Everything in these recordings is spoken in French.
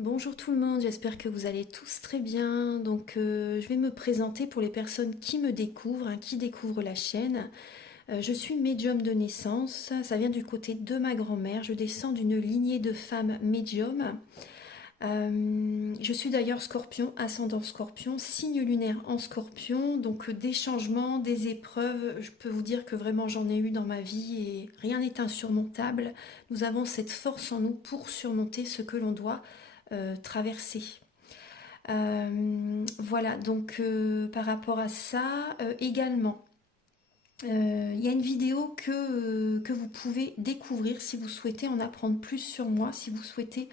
Bonjour tout le monde, j'espère que vous allez tous très bien. Je vais me présenter pour les personnes qui me découvrent, qui découvrent la chaîne. Je suis médium de naissance, ça vient du côté de ma grand-mère. Je descends d'une lignée de femmes médiums. Je suis d'ailleurs scorpion, ascendant scorpion, signe lunaire en scorpion. Des changements, des épreuves, je peux vous dire que vraiment j'en ai eu dans ma vie et rien n'est insurmontable. Nous avons cette force en nous pour surmonter ce que l'on doit traverser. Par rapport à ça, également, il y a une vidéo que vous pouvez découvrir si vous souhaitez en apprendre plus sur moi, si vous souhaitez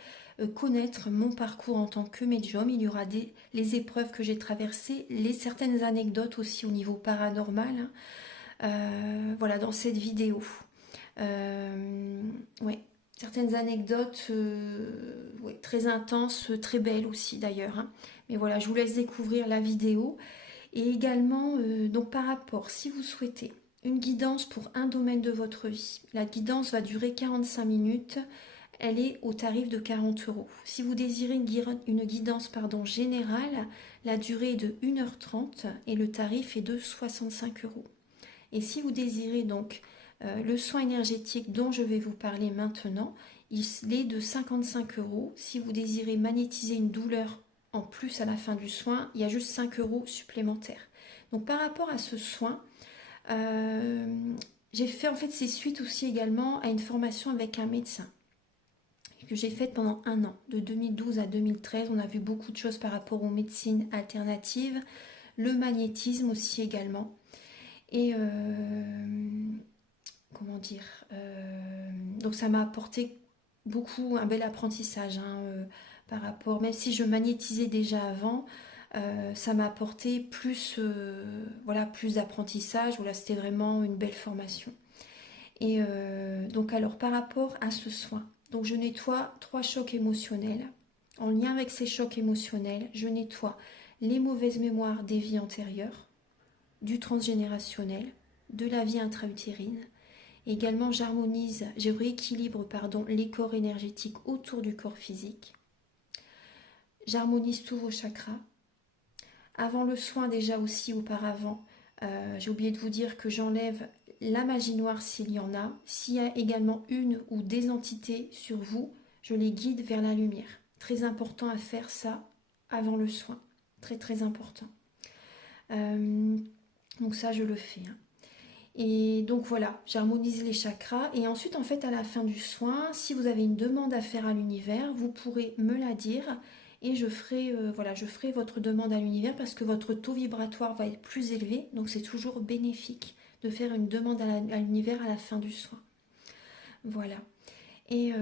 connaître mon parcours en tant que médium. Il y aura les épreuves que j'ai traversées, certaines anecdotes aussi au niveau paranormal, voilà, dans cette vidéo. Ouais, certaines anecdotes ouais, très intenses, très belles aussi d'ailleurs. Mais voilà, je vous laisse découvrir la vidéo. Et également, par rapport, si vous souhaitez une guidance pour un domaine de votre vie, la guidance va durer 45 minutes. Elle est au tarif de 40 €. Si vous désirez une guidance générale, la durée est de 1h30 et le tarif est de 65 €. Et si vous désirez le soin énergétique dont je vais vous parler maintenant, il est de 55 €. Si vous désirez magnétiser une douleur en plus à la fin du soin, il y a juste 5 € supplémentaires. Donc par rapport à ce soin, j'ai fait en fait c'est suite aussi également à une formation avec un médecin que j'ai faite pendant un an, de 2012 à 2013. On a vu beaucoup de choses par rapport aux médecines alternatives, le magnétisme aussi également. Et comment dire, donc ça m'a apporté beaucoup, un bel apprentissage par rapport, même si je magnétisais déjà avant, ça m'a apporté plus, voilà, plus d'apprentissage. Voilà, c'était vraiment une belle formation. Et alors par rapport à ce soin, donc je nettoie 3 chocs émotionnels. En lien avec ces chocs émotionnels, je nettoie les mauvaises mémoires des vies antérieures, du transgénérationnel, de la vie intra-utérine. Également, je rééquilibre les corps énergétiques autour du corps physique. J'harmonise tous vos chakras. Avant le soin, déjà aussi auparavant, j'ai oublié de vous dire que j'enlève la magie noire s'il y en a. S'il y a également une ou des entités sur vous, je les guide vers la lumière. Très important à faire ça avant le soin. Très très important. Donc ça, je le fais. Et donc voilà, j'harmonise les chakras. Et ensuite, en fait, à la fin du soin, si vous avez une demande à faire à l'univers, vous pourrez me la dire. Et je ferai votre demande à l'univers parce que votre taux vibratoire va être plus élevé. Donc c'est toujours bénéfique de faire une demande à l'univers à la fin du soin. Voilà. Et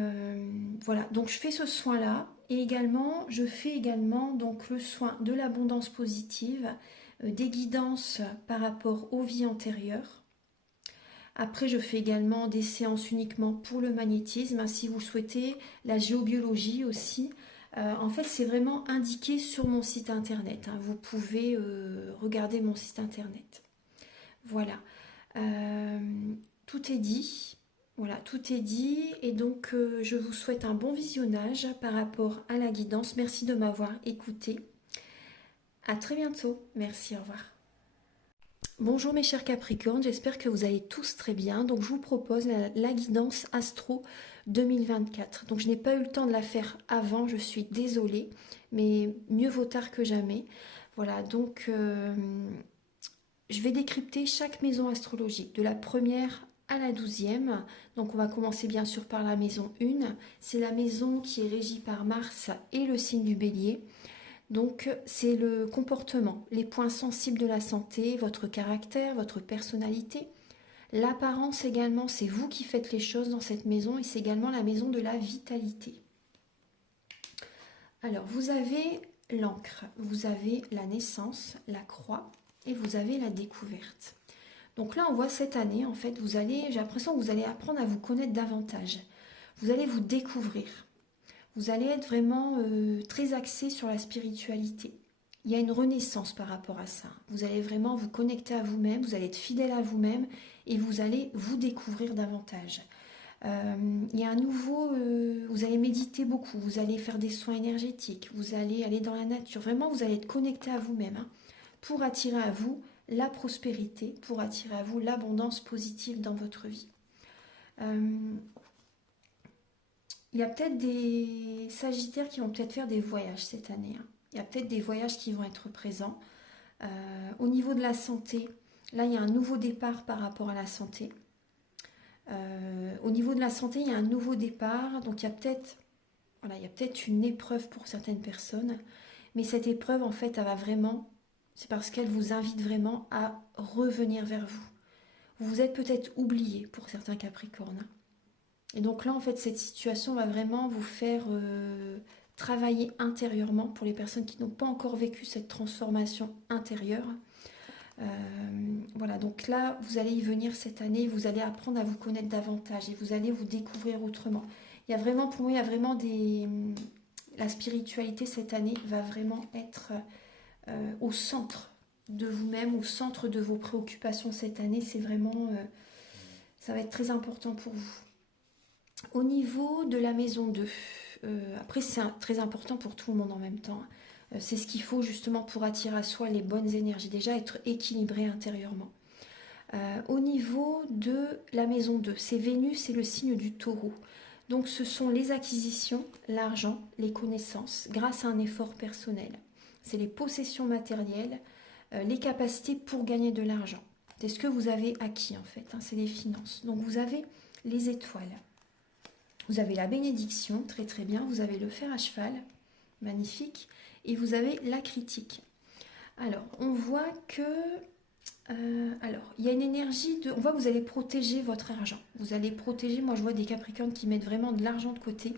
voilà, donc je fais ce soin-là. Et également, je fais également donc le soin de l'abondance positive, des guidances par rapport aux vies antérieures. Après, je fais également des séances uniquement pour le magnétisme, si vous souhaitez, la géobiologie aussi. En fait, c'est vraiment indiqué sur mon site internet. Vous pouvez regarder mon site internet. Voilà. Tout est dit. Voilà, tout est dit. Et donc, je vous souhaite un bon visionnage par rapport à la guidance. Merci de m'avoir écouté. À très bientôt. Merci, au revoir. Bonjour mes chers Capricornes, j'espère que vous allez tous très bien. Donc je vous propose la guidance Astro 2024. Donc je n'ai pas eu le temps de la faire avant, je suis désolée, mais mieux vaut tard que jamais. Voilà, donc je vais décrypter chaque maison astrologique, de la première à la 12e. Donc on va commencer bien sûr par la maison 1. C'est la maison qui est régie par Mars et le signe du Bélier. Donc c'est le comportement, les points sensibles de la santé, votre caractère, votre personnalité. L'apparence également, c'est vous qui faites les choses dans cette maison et c'est également la maison de la vitalité. Alors vous avez l'encre, vous avez la naissance, la croix et vous avez la découverte. Donc là on voit cette année en fait, j'ai l'impression que vous allez apprendre à vous connaître davantage. Vous allez vous découvrir. Vous allez être vraiment très axé sur la spiritualité. Il y a une renaissance par rapport à ça. Vous allez vraiment vous connecter à vous-même, vous allez être fidèle à vous-même et vous allez vous découvrir davantage. Il y a un nouveau, vous allez méditer beaucoup, vous allez faire des soins énergétiques, vous allez aller dans la nature. Vraiment, vous allez être connecté à vous-même, hein, pour attirer à vous la prospérité, pour attirer à vous l'abondance positive dans votre vie. Il y a peut-être des Sagittaires qui vont peut-être faire des voyages cette année, hein. Il y a peut-être des voyages qui vont être présents. Au niveau de la santé, là, il y a un nouveau départ par rapport à la santé. Au niveau de la santé, il y a un nouveau départ. Donc, il y a peut-être une épreuve pour certaines personnes. Mais cette épreuve, en fait, elle va vraiment... C'est parce qu'elle vous invite vraiment à revenir vers vous. Vous vous êtes peut-être oublié pour certains Capricornes. Et donc là, en fait, cette situation va vraiment vous faire travailler intérieurement pour les personnes qui n'ont pas encore vécu cette transformation intérieure. Voilà, donc là, vous allez y venir cette année, vous allez apprendre à vous connaître davantage et vous allez vous découvrir autrement. Il y a vraiment, pour moi, il y a vraiment des... La spiritualité cette année va vraiment être au centre de vous-même, au centre de vos préoccupations cette année. C'est vraiment... ça va être très important pour vous. Au niveau de la maison 2, après c'est très important pour tout le monde en même temps. C'est ce qu'il faut justement pour attirer à soi les bonnes énergies. Déjà être équilibré intérieurement. Au niveau de la maison 2, c'est Vénus, c'est le signe du taureau. Donc ce sont les acquisitions, l'argent, les connaissances, grâce à un effort personnel. C'est les possessions matérielles, les capacités pour gagner de l'argent. C'est ce que vous avez acquis en fait, hein, c'est les finances. Donc vous avez les étoiles. Vous avez la bénédiction, très très bien. Vous avez le fer à cheval, magnifique. Et vous avez la critique. Alors, on voit que... il y a une énergie de... On voit que vous allez protéger votre argent. Vous allez protéger... Moi, je vois des Capricornes qui mettent vraiment de l'argent de côté.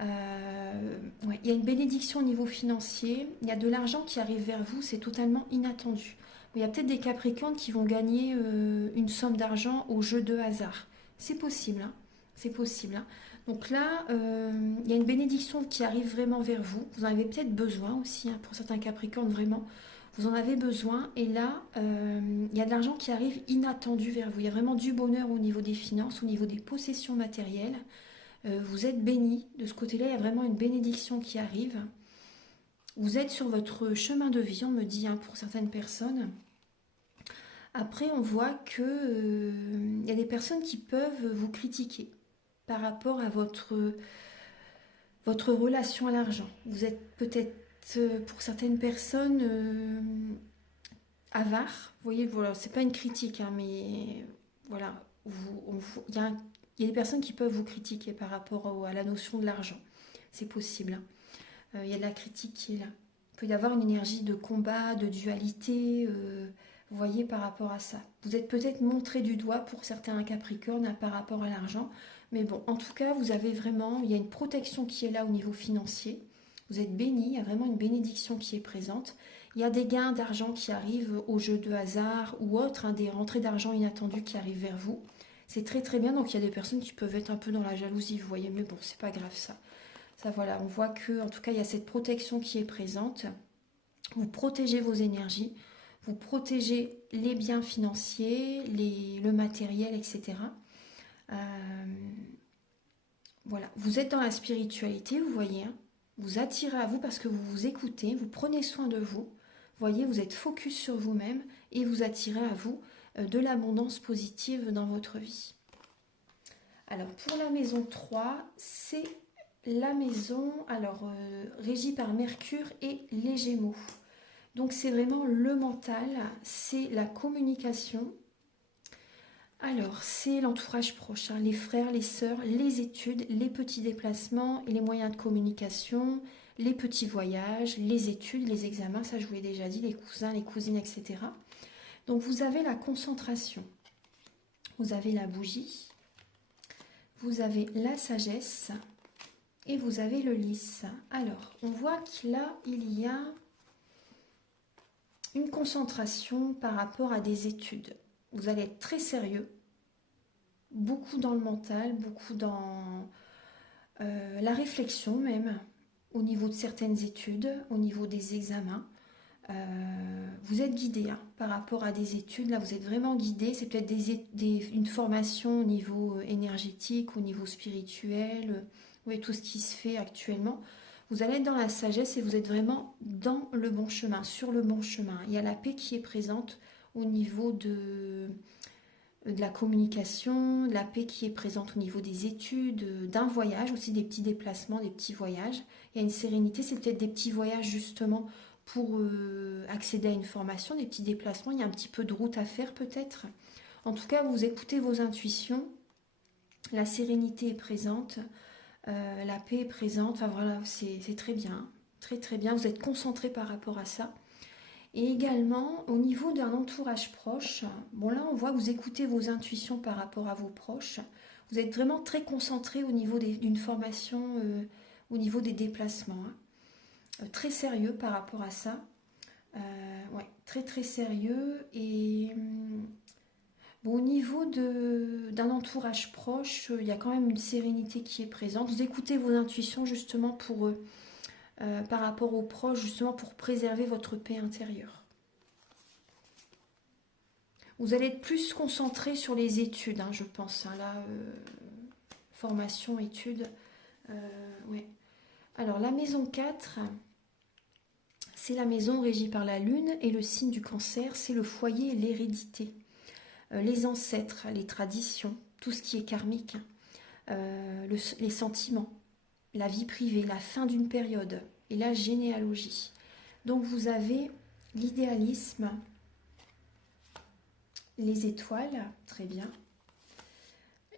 Ouais, il y a une bénédiction au niveau financier. Il y a de l'argent qui arrive vers vous. C'est totalement inattendu. Il y a peut-être des Capricornes qui vont gagner une somme d'argent au jeu de hasard. C'est possible, hein. C'est possible, hein. Donc là, il y a une bénédiction qui arrive vraiment vers vous. Vous en avez peut-être besoin aussi, hein, pour certains Capricornes, vraiment. Vous en avez besoin. Et là, il y a de l'argent qui arrive inattendu vers vous. Il y a vraiment du bonheur au niveau des finances, au niveau des possessions matérielles. Vous êtes bénis. De ce côté-là, il y a vraiment une bénédiction qui arrive. Vous êtes sur votre chemin de vie, on me dit, hein, pour certaines personnes. Après, on voit que y a des personnes qui peuvent vous critiquer par rapport à votre relation à l'argent. Vous êtes peut-être, pour certaines personnes, avare. Vous voyez, voilà, c'est pas une critique, hein, mais voilà, il y a des personnes qui peuvent vous critiquer par rapport à la notion de l'argent. C'est possible, hein. Il y a de la critique qui est là. Il peut y avoir une énergie de combat, de dualité, vous voyez, par rapport à ça. Vous êtes peut-être montré du doigt pour certains Capricornes, hein, par rapport à l'argent. Mais bon, en tout cas, vous avez vraiment, il y a une protection qui est là au niveau financier. Vous êtes béni, il y a vraiment une bénédiction qui est présente. Il y a des gains d'argent qui arrivent au jeu de hasard ou autre, hein, des rentrées d'argent inattendues qui arrivent vers vous. C'est très très bien, donc il y a des personnes qui peuvent être un peu dans la jalousie, vous voyez, mais bon, c'est pas grave ça. Ça, voilà, on voit que, en tout cas, il y a cette protection qui est présente. Vous protégez vos énergies, vous protégez les biens financiers, le matériel, etc. Voilà, vous êtes dans la spiritualité, vous voyez, hein. Vous attirez à vous parce que vous vous écoutez, vous prenez soin de vous. Vous voyez, vous êtes focus sur vous-même et vous attirez à vous de l'abondance positive dans votre vie. Alors, pour la maison 3, c'est la maison régie par Mercure et les Gémeaux. Donc, c'est vraiment le mental, c'est la communication. Alors, c'est l'entourage proche, hein, les frères, les sœurs, les études, les petits déplacements et les moyens de communication, les petits voyages, les études, les examens, ça je vous l'ai déjà dit, les cousins, les cousines, etc. Donc, vous avez la concentration, vous avez la bougie, vous avez la sagesse et vous avez le lys. Alors, on voit que là, il y a une concentration par rapport à des études. Vous allez être très sérieux, beaucoup dans le mental, beaucoup dans la réflexion même, au niveau de certaines études, au niveau des examens. Vous êtes guidé hein, par rapport à des études. Là, vous êtes vraiment guidé. C'est peut-être une formation au niveau énergétique, au niveau spirituel, oui, tout ce qui se fait actuellement. Vous allez être dans la sagesse et vous êtes vraiment dans le bon chemin, sur le bon chemin. Il y a la paix qui est présente au niveau de la communication, de la paix qui est présente au niveau des études, d'un voyage, aussi des petits déplacements, des petits voyages. Il y a une sérénité, c'est peut-être des petits voyages justement pour accéder à une formation, des petits déplacements. Il y a un petit peu de route à faire peut-être. En tout cas, vous écoutez vos intuitions, la sérénité est présente, la paix est présente. Enfin voilà, c'est très bien, très très bien. Vous êtes concentré par rapport à ça. Et également, au niveau d'un entourage proche, bon là on voit que vous écoutez vos intuitions par rapport à vos proches. Vous êtes vraiment très concentré au niveau d'une formation, au niveau des déplacements. Hein. Très sérieux par rapport à ça. Ouais, très très sérieux. Et bon, au niveau d'un entourage proche, il y a quand même une sérénité qui est présente. Vous écoutez vos intuitions justement pour par rapport aux proches, justement pour préserver votre paix intérieure. Vous allez être plus concentré sur les études, hein, je pense. Hein, là, formation, études. Ouais. Alors, la maison 4, c'est la maison régie par la lune et le signe du cancer, c'est le foyer et l'hérédité. Les ancêtres, les traditions, tout ce qui est karmique, les sentiments, la vie privée, la fin d'une période et la généalogie. Donc vous avez l'idéalisme, les étoiles, très bien,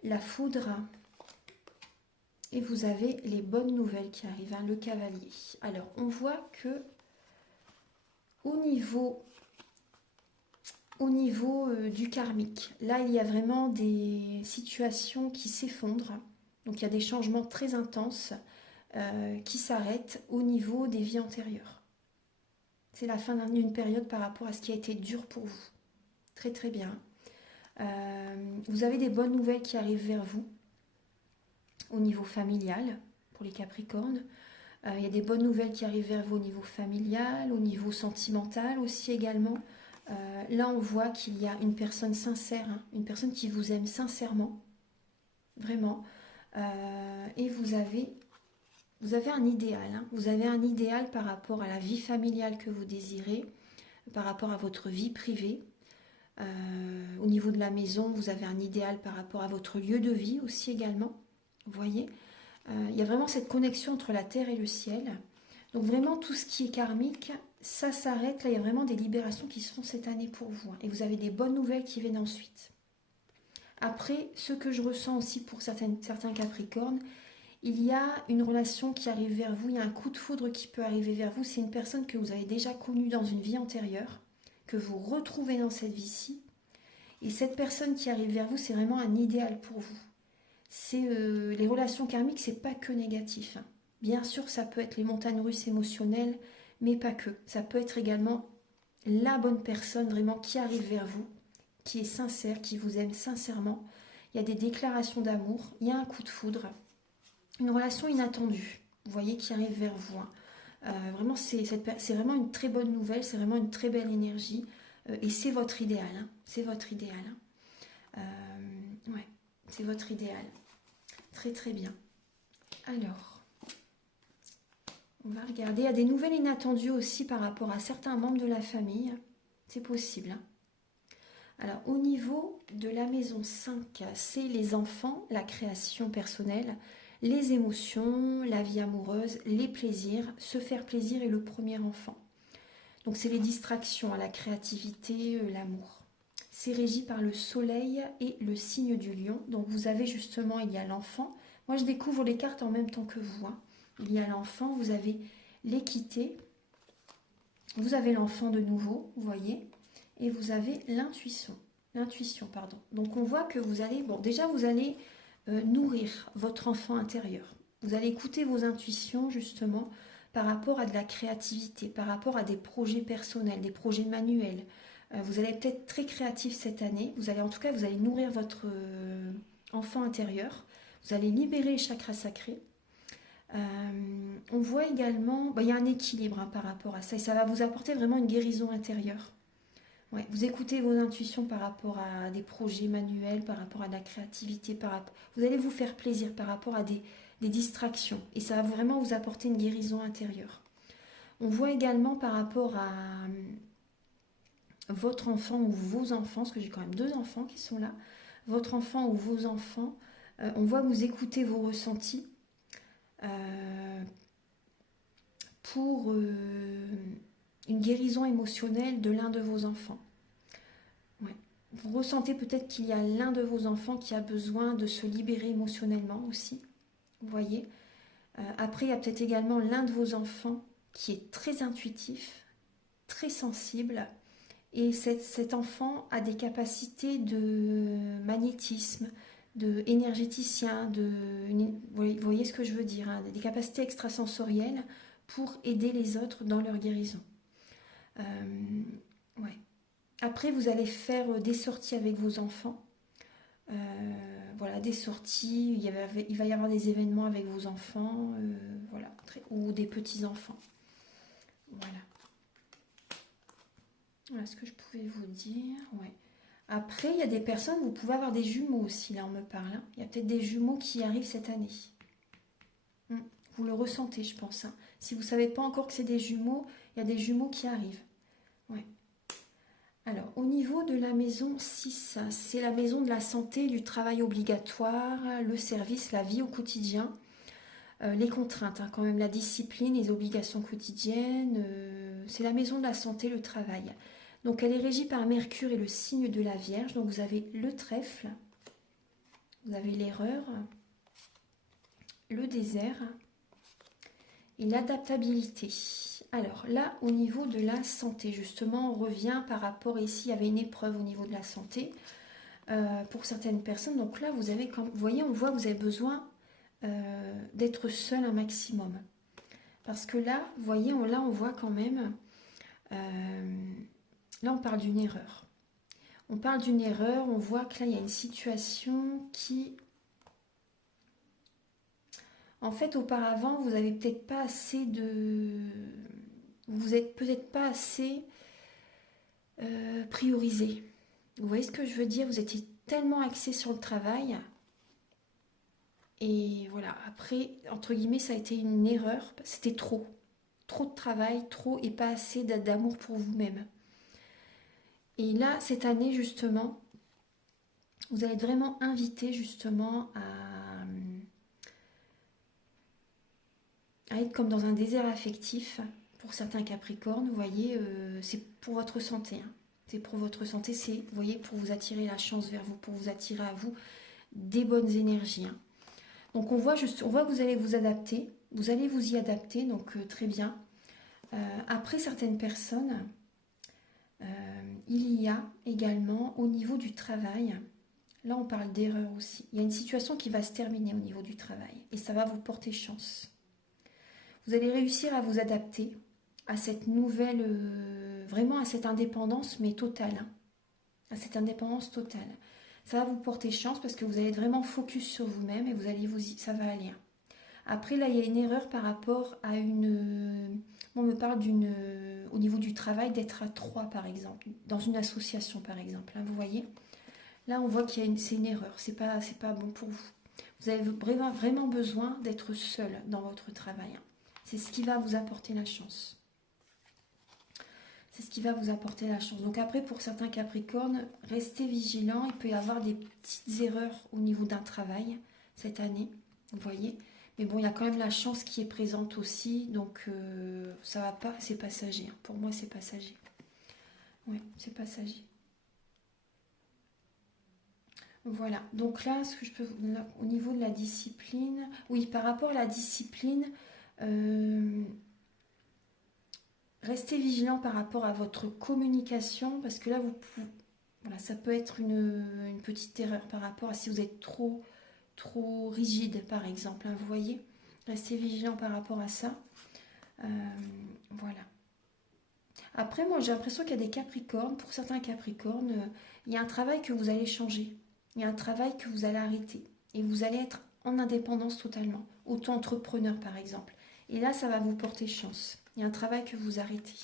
la foudre, et vous avez les bonnes nouvelles qui arrivent, hein, le cavalier. Alors on voit que au niveau du karmique, là il y a vraiment des situations qui s'effondrent, donc il y a des changements très intenses qui s'arrêtent au niveau des vies antérieures. C'est la fin d'une période par rapport à ce qui a été dur pour vous. Très très bien. Vous avez des bonnes nouvelles qui arrivent vers vous au niveau familial pour les Capricornes. Il y a des bonnes nouvelles qui arrivent vers vous au niveau familial, au niveau sentimental aussi également. Là, on voit qu'il y a une personne sincère, hein, une personne qui vous aime sincèrement, vraiment. Et vous avez un idéal. Hein, vous avez un idéal par rapport à la vie familiale que vous désirez, par rapport à votre vie privée. Au niveau de la maison, vous avez un idéal par rapport à votre lieu de vie aussi également. Vous voyez, il y a vraiment cette connexion entre la terre et le ciel. Donc vraiment tout ce qui est karmique, ça s'arrête. Là, il y a vraiment des libérations qui se font cette année pour vous. Hein, et vous avez des bonnes nouvelles qui viennent ensuite. Après, ce que je ressens aussi pour certains Capricornes, il y a une relation qui arrive vers vous, il y a un coup de foudre qui peut arriver vers vous. C'est une personne que vous avez déjà connue dans une vie antérieure, que vous retrouvez dans cette vie-ci. Et cette personne qui arrive vers vous, c'est vraiment un idéal pour vous. Les relations karmiques, c'est pas que négatif. Hein. Bien sûr, ça peut être les montagnes russes émotionnelles, mais pas que. Ça peut être également la bonne personne vraiment qui arrive vers vous, qui est sincère, qui vous aime sincèrement. Il y a des déclarations d'amour, il y a un coup de foudre, une relation inattendue, vous voyez, qui arrive vers vous. Hein. Vraiment, c'est vraiment une très bonne nouvelle, c'est vraiment une très belle énergie. Et c'est votre idéal. Hein. C'est votre idéal. Hein. Ouais, c'est votre idéal. Très très bien. Alors, on va regarder. Il y a des nouvelles inattendues aussi par rapport à certains membres de la famille. C'est possible. Hein. Alors, au niveau de la maison 5, c'est les enfants, la création personnelle, les émotions, la vie amoureuse, les plaisirs. Se faire plaisir est le premier enfant. Donc, c'est les distractions, la créativité, l'amour. C'est régi par le soleil et le signe du lion. Donc, vous avez justement, il y a l'enfant. Moi, je découvre les cartes en même temps que vous. Hein. Il y a l'enfant, vous avez l'équité. Vous avez l'enfant de nouveau, vous voyez. Et vous avez l'intuition. Pardon. Donc, on voit que vous allez... Bon, déjà, vous allez nourrir votre enfant intérieur. Vous allez écouter vos intuitions, justement, par rapport à de la créativité, par rapport à des projets personnels, des projets manuels. Vous allez peut-être très créatif cette année. Vous allez nourrir votre enfant intérieur. Vous allez libérer les chakras sacrés. On voit également, il y a un équilibre par rapport à ça et ça va vous apporter vraiment une guérison intérieure. Ouais, vous écoutez vos intuitions par rapport à des projets manuels, par rapport à de la créativité, vous allez vous faire plaisir par rapport à des distractions et ça va vraiment vous apporter une guérison intérieure. On voit également par rapport à votre enfant ou vos enfants, parce que j'ai quand même 2 enfants qui sont là, votre enfant ou vos enfants, on voit vous écouter vos ressentis pour une guérison émotionnelle de l'un de vos enfants. Ouais. Vous ressentez peut-être qu'il y a l'un de vos enfants qui a besoin de se libérer émotionnellement aussi. Vous voyez. Après, il y a peut-être également l'un de vos enfants qui est très intuitif, très sensible. Et cet enfant a des capacités de magnétisme, de énergéticien, vous voyez ce que je veux dire, hein, des capacités extrasensorielles pour aider les autres dans leur guérison. Ouais. Après, vous allez faire des sorties avec vos enfants. Voilà, des sorties, il va y avoir des événements avec vos enfants, voilà, ou des petits-enfants. Voilà. Voilà ce que je pouvais vous dire. Ouais. Après, il y a des personnes, vous pouvez avoir des jumeaux aussi, là on me parle. Hein. Il y a peut-être des jumeaux qui arrivent cette année. Vous le ressentez, je pense. Hein. Si vous ne savez pas encore que c'est des jumeaux, il y a des jumeaux qui arrivent. Ouais. Alors, au niveau de la maison 6, c'est la maison de la santé, du travail obligatoire, le service, la vie au quotidien, les contraintes, hein, quand même, la discipline, les obligations quotidiennes. C'est la maison de la santé, le travail. Donc, elle est régie par Mercure et le signe de la Vierge. Donc, vous avez le trèfle, vous avez l'erreur, le désert et l'adaptabilité. Alors là, au niveau de la santé, justement, on revient par rapport, ici, il y avait une épreuve au niveau de la santé pour certaines personnes. Donc là, vous avez, vous voyez, on voit que vous avez besoin d'être seul un maximum. Parce que là, vous voyez, là, on voit quand même, là, on parle d'une erreur. On parle d'une erreur, on voit que là, il y a une situation qui... En fait, auparavant, vous n'avez peut-être pas assez de... Vous n'êtes peut-être pas assez priorisé. Vous voyez ce que je veux dire? Vous étiez tellement axé sur le travail. Et voilà, après, entre guillemets, ça a été une erreur. C'était trop. Trop de travail, trop et pas assez d'amour pour vous-même. Et là, cette année, justement, vous allez être vraiment invité, justement, à être comme dans un désert affectif. Pour certains Capricornes, vous voyez, c'est pour votre santé. Hein. C'est pour votre santé, c'est, vous voyez, pour vous attirer la chance vers vous, pour vous attirer à vous des bonnes énergies. Hein. Donc on voit que vous allez vous adapter, vous allez vous y adapter, donc très bien. Après certaines personnes, il y a également au niveau du travail, là on parle d'erreur aussi, il y a une situation qui va se terminer au niveau du travail et ça va vous porter chance. Vous allez réussir à vous adapter à cette nouvelle, vraiment à cette indépendance, mais totale. Hein, à cette indépendance totale. Ça va vous porter chance parce que vous allez être vraiment focus sur vous-même et ça va aller. Après, là, il y a une erreur par rapport à on me parle au niveau du travail, d'être à 3, par exemple, dans une association, par exemple. Hein, vous voyez? Là, on voit c'est une erreur. C'est pas bon pour vous. Vous avez vraiment besoin d'être seul dans votre travail. Hein. C'est ce qui va vous apporter la chance. C'est ce qui va vous apporter la chance. Donc après, pour certains Capricornes, restez vigilants. Il peut y avoir des petites erreurs au niveau d'un travail cette année, vous voyez. Mais bon, il y a quand même la chance qui est présente aussi. Donc ça va pas, c'est passager. Pour moi, c'est passager. Oui, c'est passager. Voilà. Donc là, ce que je peux au niveau de la discipline, oui, par rapport à la discipline, restez vigilant par rapport à votre communication parce que là, voilà, ça peut être une petite erreur par rapport à si vous êtes trop rigide, par exemple. Hein, vous voyez, restez vigilant par rapport à ça. Voilà. Après, moi, j'ai l'impression qu'il y a des Capricornes. Pour certains Capricornes, il y a un travail que vous allez changer. Il y a un travail que vous allez arrêter. Et vous allez être en indépendance totalement, auto-entrepreneur par exemple. Et là, ça va vous porter chance. Il y a un travail que vous arrêtez.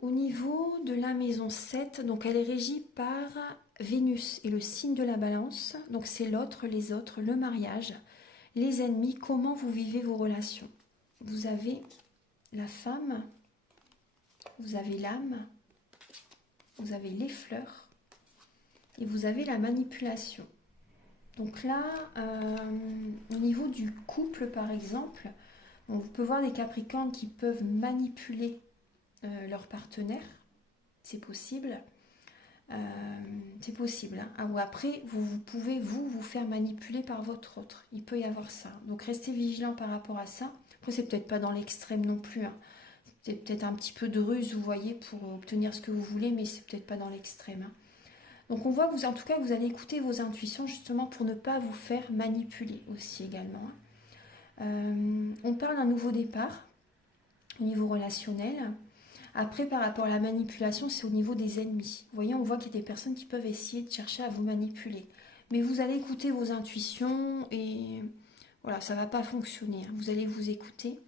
Au niveau de la maison 7, donc elle est régie par Vénus et le signe de la balance. Donc c'est l'autre, les autres, le mariage, les ennemis, comment vous vivez vos relations. Vous avez la femme, vous avez l'âme, vous avez les fleurs et vous avez la manipulation. Donc là, au niveau du couple par exemple, on peut voir des Capricornes qui peuvent manipuler leur partenaire, c'est possible. C'est possible. Hein. Ou après, vous pouvez vous faire manipuler par votre autre. Il peut y avoir ça. Donc restez vigilant par rapport à ça. Après, c'est peut-être pas dans l'extrême non plus. Hein. C'est peut-être un petit peu de ruse, vous voyez, pour obtenir ce que vous voulez, mais c'est peut-être pas dans l'extrême. Hein. Donc on voit que vous, en tout cas, vous allez écouter vos intuitions justement pour ne pas vous faire manipuler aussi également. Hein. On parle d'un nouveau départ au niveau relationnel. Après, par rapport à la manipulation, c'est au niveau des ennemis. Vous voyez, on voit qu'il y a des personnes qui peuvent essayer de chercher à vous manipuler. Mais vous allez écouter vos intuitions et voilà, ça ne va pas fonctionner. Hein. Vous allez vous écouter.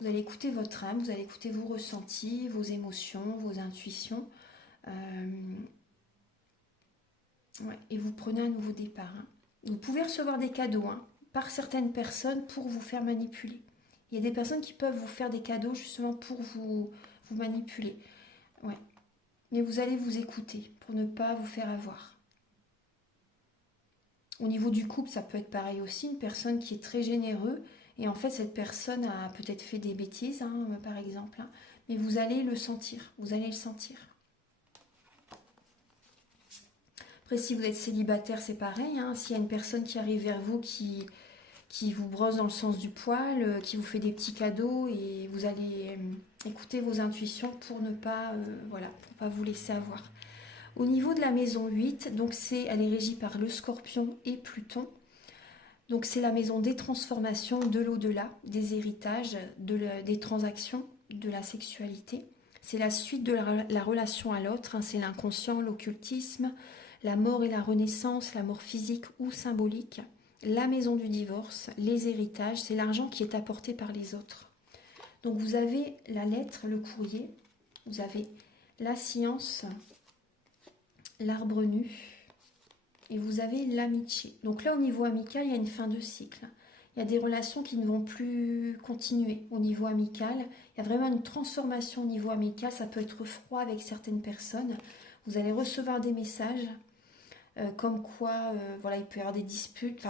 Vous allez écouter votre âme, vous allez écouter vos ressentis, vos émotions, vos intuitions. Ouais, et vous prenez un nouveau départ. Hein. Vous pouvez recevoir des cadeaux par certaines personnes pour vous faire manipuler. Il y a des personnes qui peuvent vous faire des cadeaux justement pour vous manipuler. Ouais. Mais vous allez vous écouter pour ne pas vous faire avoir. Au niveau du couple, ça peut être pareil aussi. Une personne qui est très généreuse et en fait, cette personne a peut-être fait des bêtises, par exemple. Hein, mais vous allez le sentir. Vous allez le sentir. Après, si vous êtes célibataire, c'est pareil. Hein, s'il y a une personne qui arrive vers vous qui vous brosse dans le sens du poil, qui vous fait des petits cadeaux et vous allez écouter vos intuitions pour ne pas, pour pas vous laisser avoir. Au niveau de la maison 8, donc elle est régie par le Scorpion et Pluton. Donc c'est la maison des transformations, de l'au-delà, des héritages, des transactions, de la sexualité. C'est la suite de la relation à l'autre, c'est l'inconscient, l'occultisme, la mort et la renaissance, la mort physique ou symbolique. La maison du divorce, les héritages, c'est l'argent qui est apporté par les autres. Donc vous avez la lettre, le courrier, vous avez la science, l'arbre nu et vous avez l'amitié. Donc là au niveau amical, il y a une fin de cycle. Il y a des relations qui ne vont plus continuer au niveau amical. Il y a vraiment une transformation au niveau amical. Ça peut être froid avec certaines personnes. Vous allez recevoir des messages. Comme quoi, il peut y avoir des disputes,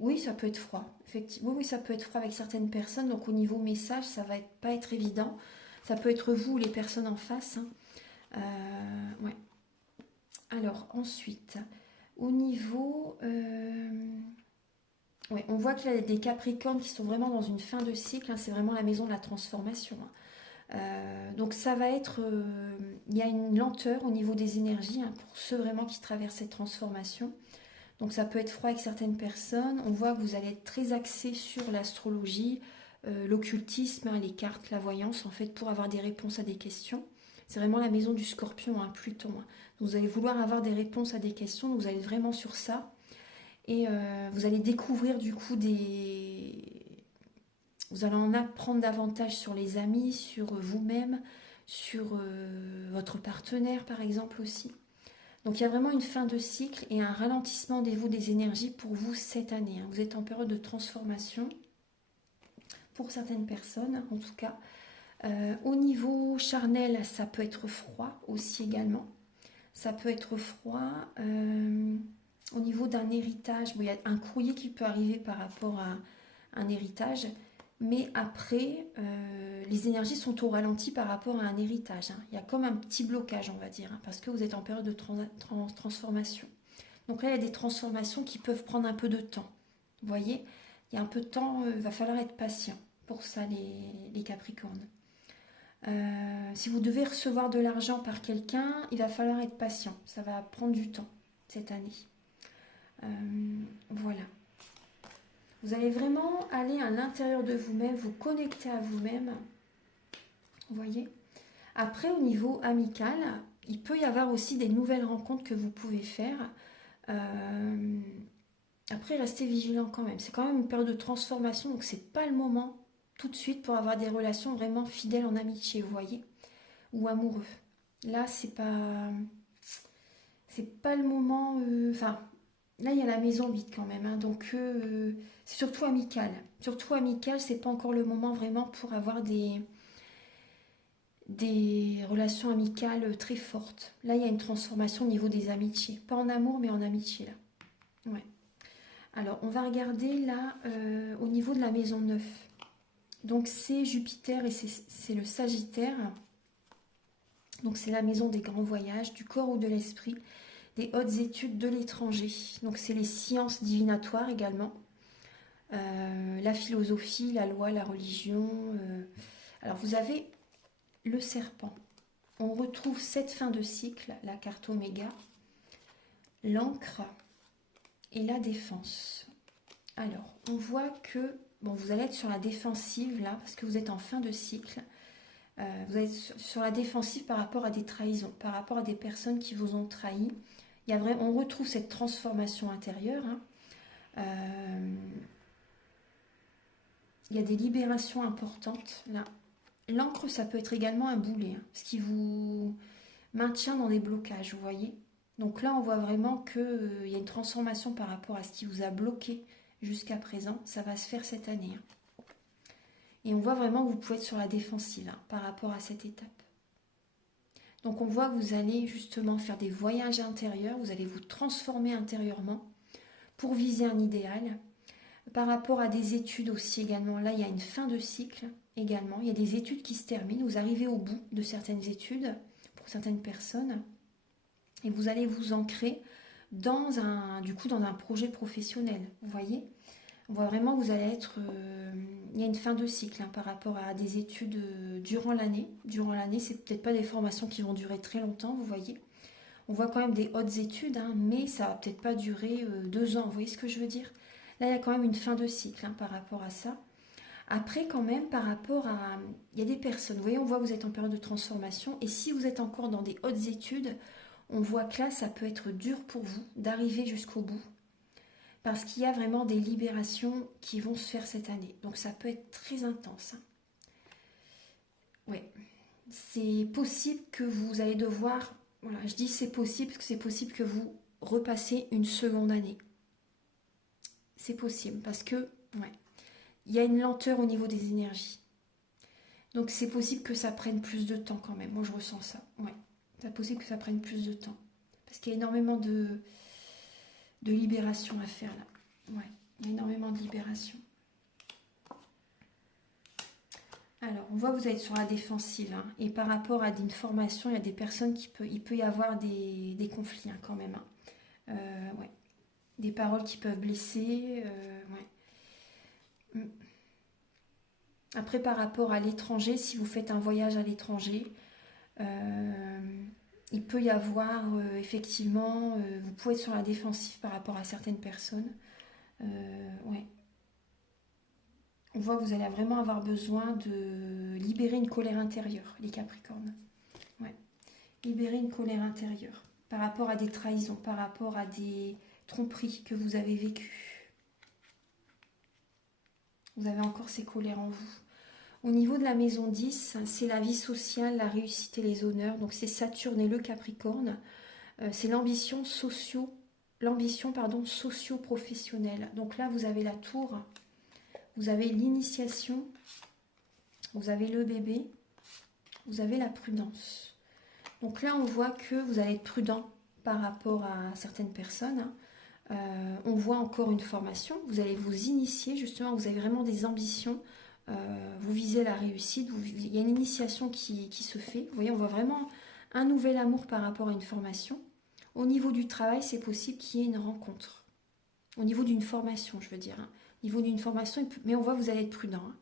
oui, ça peut être froid, effectivement, oui, ça peut être froid avec certaines personnes, donc au niveau message, ça va pas être évident, ça peut être vous ou les personnes en face, hein. Ouais. Alors, ensuite, au niveau, ouais, on voit qu'il y a des Capricornes qui sont vraiment dans une fin de cycle, hein, c'est vraiment la maison de la transformation, hein. Donc ça va être, il y a une lenteur au niveau des énergies pour ceux vraiment qui traversent cette transformation. Donc ça peut être froid avec certaines personnes. On voit que vous allez être très axé sur l'astrologie, l'occultisme, les cartes, la voyance en fait pour avoir des réponses à des questions. C'est vraiment la maison du Scorpion, Pluton. Donc vous allez vouloir avoir des réponses à des questions, donc vous allez être vraiment sur ça. Et vous allez découvrir du coup vous allez en apprendre davantage sur les amis, sur vous-même, sur votre partenaire par exemple aussi. Donc il y a vraiment une fin de cycle et un ralentissement des énergies pour vous cette année. Vous êtes en période de transformation pour certaines personnes en tout cas. Au niveau charnel, ça peut être froid aussi également. Ça peut être froid. Au niveau d'un héritage, il y a un courrier qui peut arriver par rapport à un héritage. Mais après, les énergies sont au ralenti par rapport à un héritage. Il y a comme un petit blocage, on va dire, parce que vous êtes en période de transformation. Donc là, il y a des transformations qui peuvent prendre un peu de temps. Vous voyez, il y a un peu de temps, il va falloir être patient pour ça, les Capricornes. Si vous devez recevoir de l'argent par quelqu'un, il va falloir être patient. Ça va prendre du temps cette année. Voilà. Vous allez vraiment aller à l'intérieur de vous-même, vous connecter à vous-même. Vous voyez ? Après, au niveau amical, il peut y avoir aussi des nouvelles rencontres que vous pouvez faire. Après, restez vigilant quand même. C'est quand même une période de transformation, donc c'est pas le moment tout de suite pour avoir des relations vraiment fidèles en amitié, vous voyez, ou amoureux. Là, c'est pas le moment. Enfin, là, il y a la maison vide quand même, hein, donc c'est surtout amical. Surtout amical, c'est pas encore le moment vraiment pour avoir des relations amicales très fortes. Là, il y a une transformation au niveau des amitiés. Pas en amour, mais en amitié, là. Ouais. Alors, on va regarder là au niveau de la maison 9. Donc, c'est Jupiter et c'est le Sagittaire. Donc, c'est la maison des grands voyages, du corps ou de l'esprit, des hautes études de l'étranger. Donc, c'est les sciences divinatoires également. La philosophie, la loi, la religion. Alors, vous avez le serpent. On retrouve cette fin de cycle, la carte Oméga, l'encre et la défense. Alors, on voit que bon, vous allez être sur la défensive là, parce que vous êtes en fin de cycle. Vous êtes sur la défensive par rapport à des trahisons, par rapport à des personnes qui vous ont trahi. On retrouve cette transformation intérieure. Hein. Il y a des libérations importantes là. L'encre, ça peut être également un boulet, hein, ce qui vous maintient dans des blocages, vous voyez. Donc là, on voit vraiment qu'il y a une transformation par rapport à ce qui vous a bloqué jusqu'à présent. Ça va se faire cette année. Hein. Et on voit vraiment que vous pouvez être sur la défensive hein, par rapport à cette étape. Donc on voit que vous allez justement faire des voyages intérieurs, vous allez vous transformer intérieurement pour viser un idéal. Par rapport à des études aussi également, là il y a une fin de cycle également, il y a des études qui se terminent, vous arrivez au bout de certaines études pour certaines personnes et vous allez vous ancrer dans un projet professionnel, vous voyez. On voit vraiment que vous allez être... il y a une fin de cycle hein, par rapport à des études durant l'année. Durant l'année, c'est peut-être pas des formations qui vont durer très longtemps, vous voyez. On voit quand même des hautes études, hein, mais ça va peut-être pas durer 2 ans, vous voyez ce que je veux dire. Là, il y a quand même une fin de cycle hein, par rapport à ça. Après, quand même, par rapport à... Il y a des personnes, vous voyez, on voit que vous êtes en période de transformation. Et si vous êtes encore dans des hautes études, on voit que là, ça peut être dur pour vous d'arriver jusqu'au bout. Parce qu'il y a vraiment des libérations qui vont se faire cette année. Donc ça peut être très intense. Hein. Ouais. C'est possible que vous allez devoir... Voilà, je dis c'est possible parce que c'est possible que vous repassez une seconde année. C'est possible parce que... Ouais. Il y a une lenteur au niveau des énergies. Donc c'est possible que ça prenne plus de temps quand même. Moi je ressens ça. Ouais. C'est possible que ça prenne plus de temps. Parce qu'il y a énormément de libération à faire là. Ouais. Il y a énormément de libération. Alors, on voit que vous êtes sur la défensive. Hein, et par rapport à une formation, il y a des personnes il peut y avoir des conflits hein, quand même. Hein. Ouais. Des paroles qui peuvent blesser. Ouais. Après, par rapport à l'étranger, si vous faites un voyage à l'étranger, il peut y avoir effectivement, vous pouvez être sur la défensive par rapport à certaines personnes. Ouais. On voit que vous allez vraiment avoir besoin de libérer une colère intérieure, les Capricornes. Ouais. Libérer une colère intérieure par rapport à des trahisons, par rapport à des tromperies que vous avez vécues. Vous avez encore ces colères en vous. Au niveau de la maison 10, c'est la vie sociale, la réussite et les honneurs. Donc c'est Saturne et le Capricorne. C'est l'ambition socio-professionnelle. Donc là, vous avez la tour, vous avez l'initiation, vous avez le bébé, vous avez la prudence. Donc là, on voit que vous allez être prudent par rapport à certaines personnes. On voit encore une formation. Vous allez vous initier, justement, vous avez vraiment des ambitions. Vous visez la réussite. Il y a une initiation qui se fait. Vous voyez, on voit vraiment un nouvel amour par rapport à une formation. Au niveau du travail, c'est possible qu'il y ait une rencontre. Au niveau d'une formation, je veux dire. Hein. Au niveau d'une formation, mais on voit que vous allez être prudent. Hein.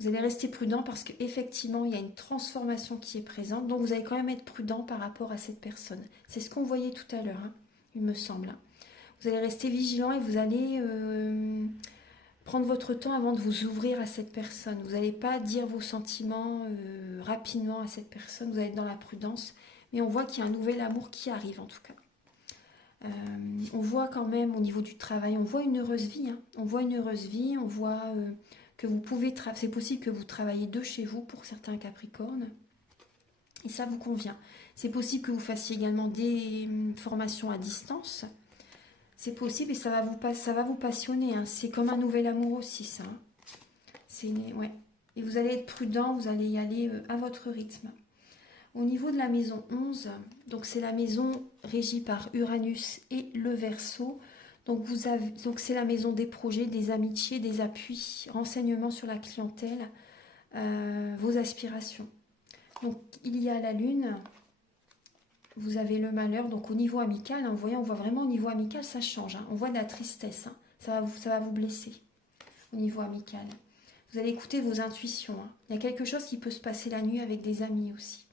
Vous allez rester prudent parce qu'effectivement, il y a une transformation qui est présente. Donc, vous allez quand même être prudent par rapport à cette personne. C'est ce qu'on voyait tout à l'heure, hein, il me semble. Vous allez rester vigilant et vous allez prendre votre temps avant de vous ouvrir à cette personne. Vous n'allez pas dire vos sentiments rapidement à cette personne. Vous allez être dans la prudence. Mais on voit qu'il y a un nouvel amour qui arrive, en tout cas. On voit quand même au niveau du travail, on voit une heureuse vie. Hein. On voit une heureuse vie, on voit que vous pouvez... C'est possible que vous travaillez de chez vous pour certains Capricornes. Et ça vous convient. C'est possible que vous fassiez également des formations à distance. C'est possible et ça va vous passionner. Hein. C'est comme un nouvel amour aussi, ça. Ouais. Et vous allez être prudent, vous allez y aller à votre rythme. Au niveau de la maison 11, donc c'est la maison régie par Uranus et le Verseau. Donc c'est la maison des projets, des amitiés, des appuis, renseignements sur la clientèle, vos aspirations. Donc il y a la Lune, vous avez le malheur, donc au niveau amical, hein, vous voyez, on voit vraiment au niveau amical, ça change. Hein, on voit de la tristesse, hein, ça va vous blesser au niveau amical. Vous allez écouter vos intuitions. Hein. Il y a quelque chose qui peut se passer la nuit avec des amis aussi.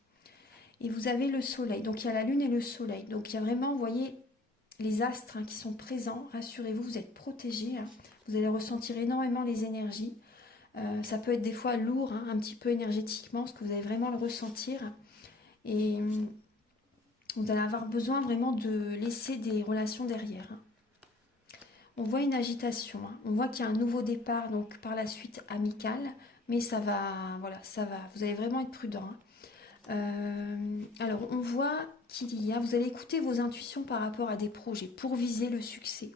Et vous avez le soleil. Donc il y a la lune et le soleil. Donc il y a vraiment, vous voyez, les astres qui sont présents. Rassurez-vous, vous êtes protégés. Hein. Vous allez ressentir énormément les énergies. Ça peut être des fois lourd, un petit peu énergétiquement, parce que vous allez vraiment le ressentir. Et vous allez avoir besoin vraiment de laisser des relations derrière. On voit une agitation. On voit qu'il y a un nouveau départ, donc par la suite amical. Mais ça va, voilà, ça va. Vous allez vraiment être prudent. Alors, on voit vous allez écouter vos intuitions par rapport à des projets pour viser le succès.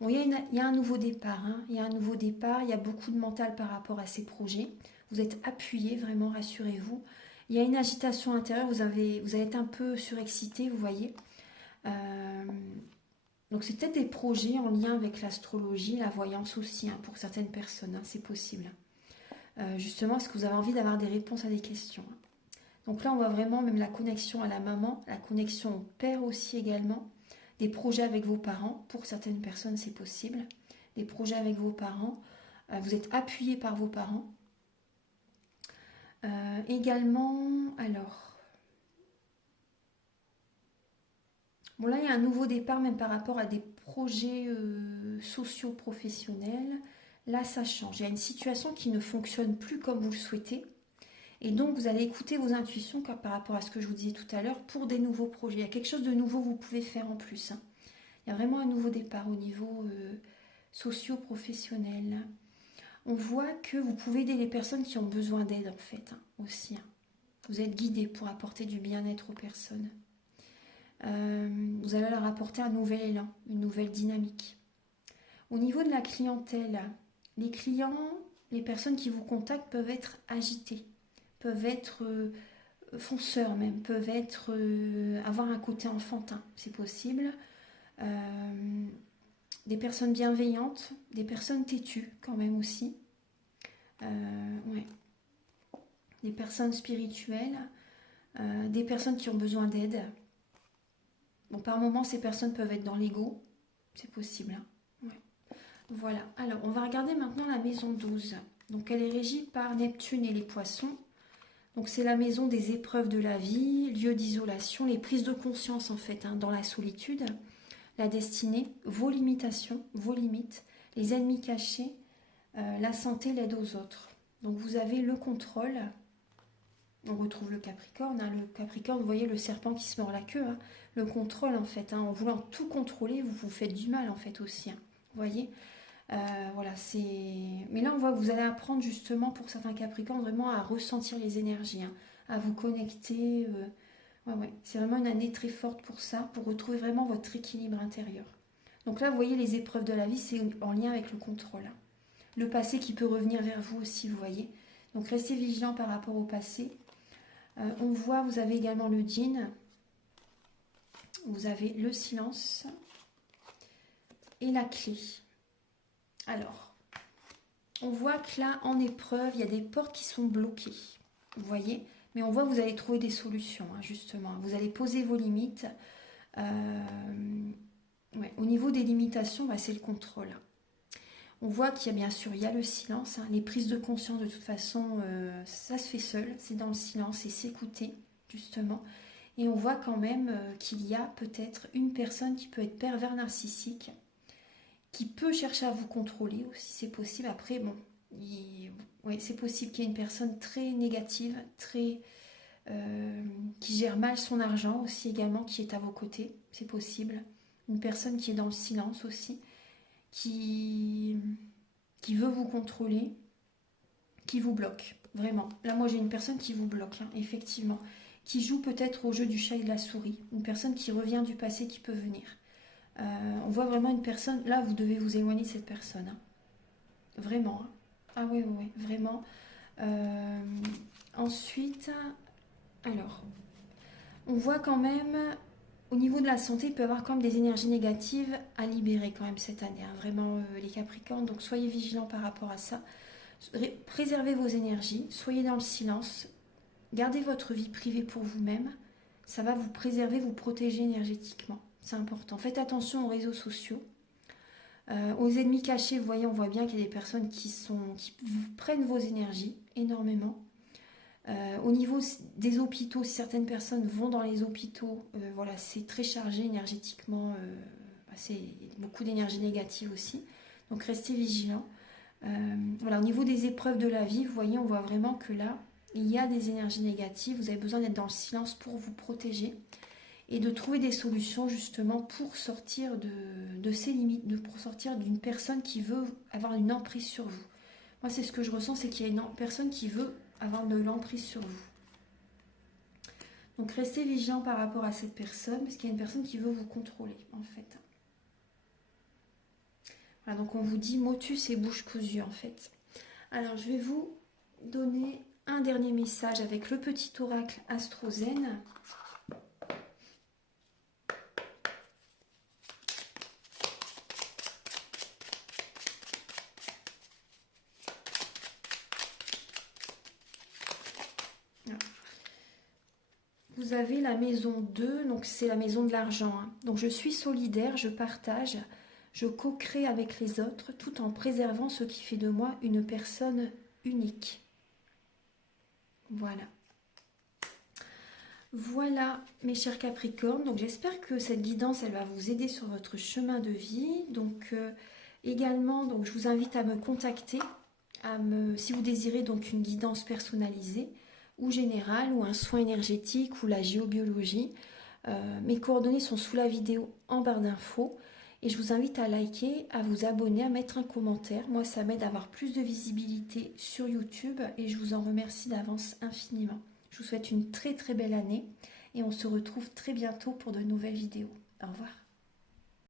Bon, il y a un nouveau départ, hein. Il y a un nouveau départ, il y a beaucoup de mental par rapport à ces projets. Vous êtes appuyé, vraiment, rassurez-vous. Il y a une agitation intérieure, vous allez être un peu surexcité, vous voyez. Donc, c'est peut-être des projets en lien avec l'astrologie, la voyance aussi, hein, pour certaines personnes, hein, c'est possible. Justement, est-ce que vous avez envie d'avoir des réponses à des questions, hein. Donc là, on voit vraiment même la connexion à la maman, la connexion au père aussi également. Des projets avec vos parents, pour certaines personnes, c'est possible. Des projets avec vos parents. Vous êtes appuyé par vos parents. Également, alors... Bon, là, il y a un nouveau départ, même par rapport à des projets socio-professionnels. Là, ça change. Il y a une situation qui ne fonctionne plus comme vous le souhaitez. Et donc, vous allez écouter vos intuitions par rapport à ce que je vous disais tout à l'heure pour des nouveaux projets. Il y a quelque chose de nouveau que vous pouvez faire en plus. Hein. Il y a vraiment un nouveau départ au niveau socio-professionnel. On voit que vous pouvez aider les personnes qui ont besoin d'aide, en fait, hein, aussi. Hein. Vous êtes guidé pour apporter du bien-être aux personnes. Vous allez leur apporter un nouvel élan, une nouvelle dynamique. Au niveau de la clientèle, les clients, les personnes qui vous contactent peuvent être agités. Peuvent être fonceurs même, peuvent être avoir un côté enfantin, c'est possible. Des personnes bienveillantes, des personnes têtues quand même aussi. Ouais. Des personnes spirituelles, des personnes qui ont besoin d'aide. Bon, par moments, ces personnes peuvent être dans l'ego, c'est possible. Hein. Ouais. Voilà, alors on va regarder maintenant la maison 12. Donc elle est régie par Neptune et les poissons. Donc c'est la maison des épreuves de la vie, lieu d'isolation, les prises de conscience en fait, hein, dans la solitude, la destinée, vos limitations, vos limites, les ennemis cachés, la santé, l'aide aux autres. Donc vous avez le contrôle, on retrouve le Capricorne, hein, le Capricorne, vous voyez le serpent qui se mord la queue, hein, le contrôle en fait, hein, en voulant tout contrôler, vous vous faites du mal en fait aussi, hein, vous voyez. Voilà, mais là on voit que vous allez apprendre justement pour certains Capricornes vraiment à ressentir les énergies, hein, à vous connecter. Ouais. C'est vraiment une année très forte pour ça, pour retrouver vraiment votre équilibre intérieur. Donc là vous voyez les épreuves de la vie, c'est en lien avec le contrôle, hein. Le passé qui peut revenir vers vous aussi, vous voyez. Donc restez vigilant par rapport au passé. On voit, vous avez également le djinn, vous avez le silence et la clé. Alors, on voit que là, en épreuve, il y a des portes qui sont bloquées. Vous voyez? Mais on voit que vous allez trouver des solutions, hein, justement. Vous allez poser vos limites. Ouais. Au niveau des limitations, bah, c'est le contrôle. On voit qu'il y a bien sûr, il y a le silence. Hein. Les prises de conscience, de toute façon, ça se fait seul. C'est dans le silence et s'écouter, justement. Et on voit quand même qu'il y a peut-être une personne qui peut être pervers narcissique, qui peut chercher à vous contrôler aussi, c'est possible. Après, bon, ouais, c'est possible qu'il y ait une personne très négative, qui gère mal son argent aussi également, qui est à vos côtés, c'est possible. Une personne qui est dans le silence aussi, qui veut vous contrôler, qui vous bloque, vraiment. Là, moi, j'ai une personne qui vous bloque, hein, effectivement. Qui joue peut-être au jeu du chat et de la souris. Une personne qui revient du passé qui peut venir. On voit vraiment une personne, là, vous devez vous éloigner de cette personne. Hein. Vraiment. Hein. Ah oui, oui, oui, vraiment. Ensuite, alors, on voit quand même, au niveau de la santé, il peut y avoir quand même des énergies négatives à libérer quand même cette année. Hein. Vraiment, les Capricornes, donc soyez vigilants par rapport à ça. Préservez vos énergies, soyez dans le silence, gardez votre vie privée pour vous-même. Ça va vous préserver, vous protéger énergétiquement. C'est important. Faites attention aux réseaux sociaux. Aux ennemis cachés, vous voyez, on voit bien qu'il y a des personnes qui prennent vos énergies énormément. Au niveau des hôpitaux, si certaines personnes vont dans les hôpitaux, voilà, c'est très chargé énergétiquement. C'est beaucoup d'énergie négative aussi. Donc restez vigilants. Voilà, au niveau des épreuves de la vie, vous voyez, on voit vraiment que là, il y a des énergies négatives. Vous avez besoin d'être dans le silence pour vous protéger et de trouver des solutions justement pour sortir de ces limites, pour sortir d'une personne qui veut avoir une emprise sur vous. Moi, c'est ce que je ressens, c'est qu'il y a une personne qui veut avoir de l'emprise sur vous. Donc, restez vigilant par rapport à cette personne, parce qu'il y a une personne qui veut vous contrôler, en fait. Voilà, donc on vous dit motus et bouche cousue, en fait. Alors, je vais vous donner un dernier message avec le petit oracle Astrozen. Vous avez la maison 2, donc c'est la maison de l'argent. Hein. Donc je suis solidaire, je partage, je co-crée avec les autres tout en préservant ce qui fait de moi une personne unique. Voilà. Voilà mes chers Capricornes, donc j'espère que cette guidance elle va vous aider sur votre chemin de vie. Donc également, donc, je vous invite à me contacter, si vous désirez donc une guidance personnalisée ou générale ou un soin énergétique ou la géobiologie. Mes coordonnées sont sous la vidéo en barre d'infos et je vous invite à liker, à vous abonner, à mettre un commentaire. Moi ça m'aide à avoir plus de visibilité sur YouTube et je vous en remercie d'avance infiniment. Je vous souhaite une très très belle année et on se retrouve très bientôt pour de nouvelles vidéos. Au revoir.